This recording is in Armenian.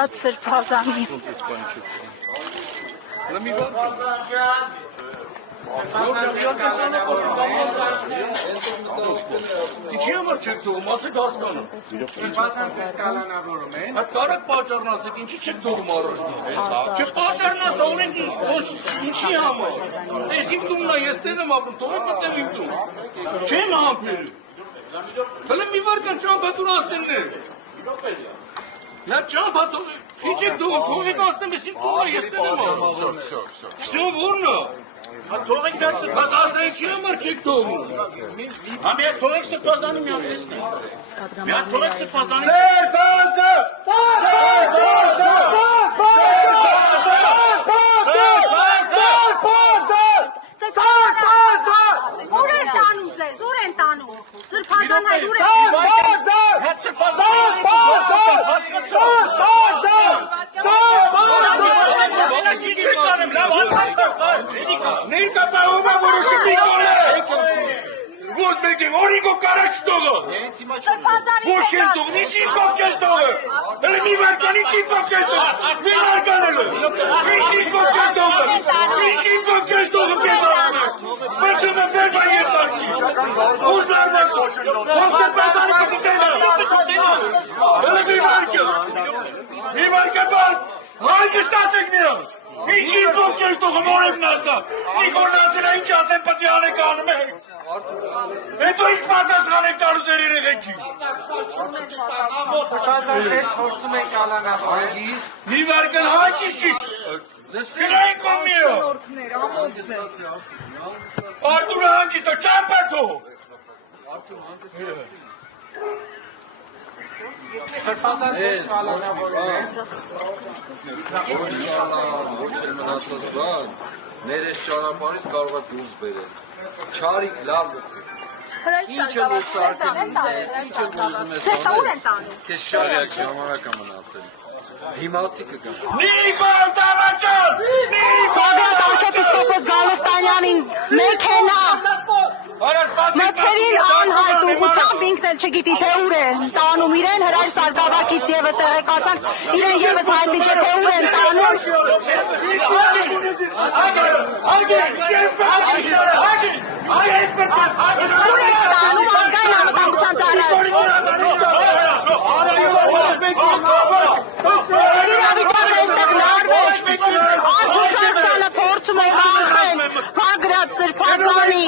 Բաղրատ Սրբազանի։ Ինչի համար չեք թողում, ասեք հասկանում։ Սրբազանցից կալանավորում են։ Այդ կարեք պատճառն ասեք, ինչի չեք թողում առաջնի։ Չպատճառն ասա, օրենք ինչի համար։ Ես իմ տունն է, ես տեղ եմ ապրում, թողեք մտեմ իմ տուն։ Չեմ համբերում։ Հələ մի վարկան ճամփատուն ասնեններ։ Նա ճամփատուն, ինչ եք թողում, թողեք ասնեմ, ես իմ տունն է, ես տեղ եմ ապրում։ Всё որն է։ Թողեք դա Սրբազանը ինչի համար չեք թողում։ Համի թողեք Սրբազանը մի հատ տեսնի։ Մի հատ թողեք Սրբազանը։ Ուր են տանում ձեզ, ուր են տանում։ Սրբազան հայր ուր են Ներկապահովը որոշումի կոլեք։ Ոնց մեկ եմ, օրինքով կարաչ տողը։ Ոնց չեն տողն, ինչ ինքով չես տողը։ Հələ մի վարկան ինչ ինքով չես տողը։ Մի վարկան էլ է։ Ինչ ինքով չես տողը։ Ինչ ինքով չես տողը կեզ ասնեք։ Բրդում եմ վերբա երկարկի։ Ոնց լարվակ։ Ոնց Սրբազանը կպիտեն է։ Հələ մի վարկը։ Մի վարկը բար։ Հարգստացեք նրան։ Ինչ ինքով չես տողը, մորևն ասա։ Նիկորն ասել է ինչ ասեն պտի անեք անում եք։ Հետո ինչ պատասխան եք տալու ձեր երեխեքին։ Սրբազանցից փորձում են կալանավորել։ Մի վարկան հաշիշ չի։ Գրային կոմիո։ Արտուրը հանգիստ է, ճամպատո։ Սրբազանցից կալանավորում են։ Ոչ էլ մնացած բան, մեր այս ճանապարհից կարող է դուրս բերել։ Չարիք լավ լսի։ Ինչ է լուսարկել, ինչ է ուզում ես անել, քեզ շարյակ ժամանակ է մնացել։ Դիմացի կգա։ Նիկոլ Տառաջան! Բաղրատ arczepiskopos Գալստանյանին մեքենա մտցրին անհայտ ուղղությամբ ինքն էլ չգիտի թե ուր է տանում իրեն հրայր սարկավակից եւս տեղեկացանք իրեն եւս հայտնի չէ թե ուր են տանում ազգային անվտանգության իրավիճակը այստեղ լարվեց Արտուր Սարգսյանը փորձում է կանխել Բաղրատ Սրբազանի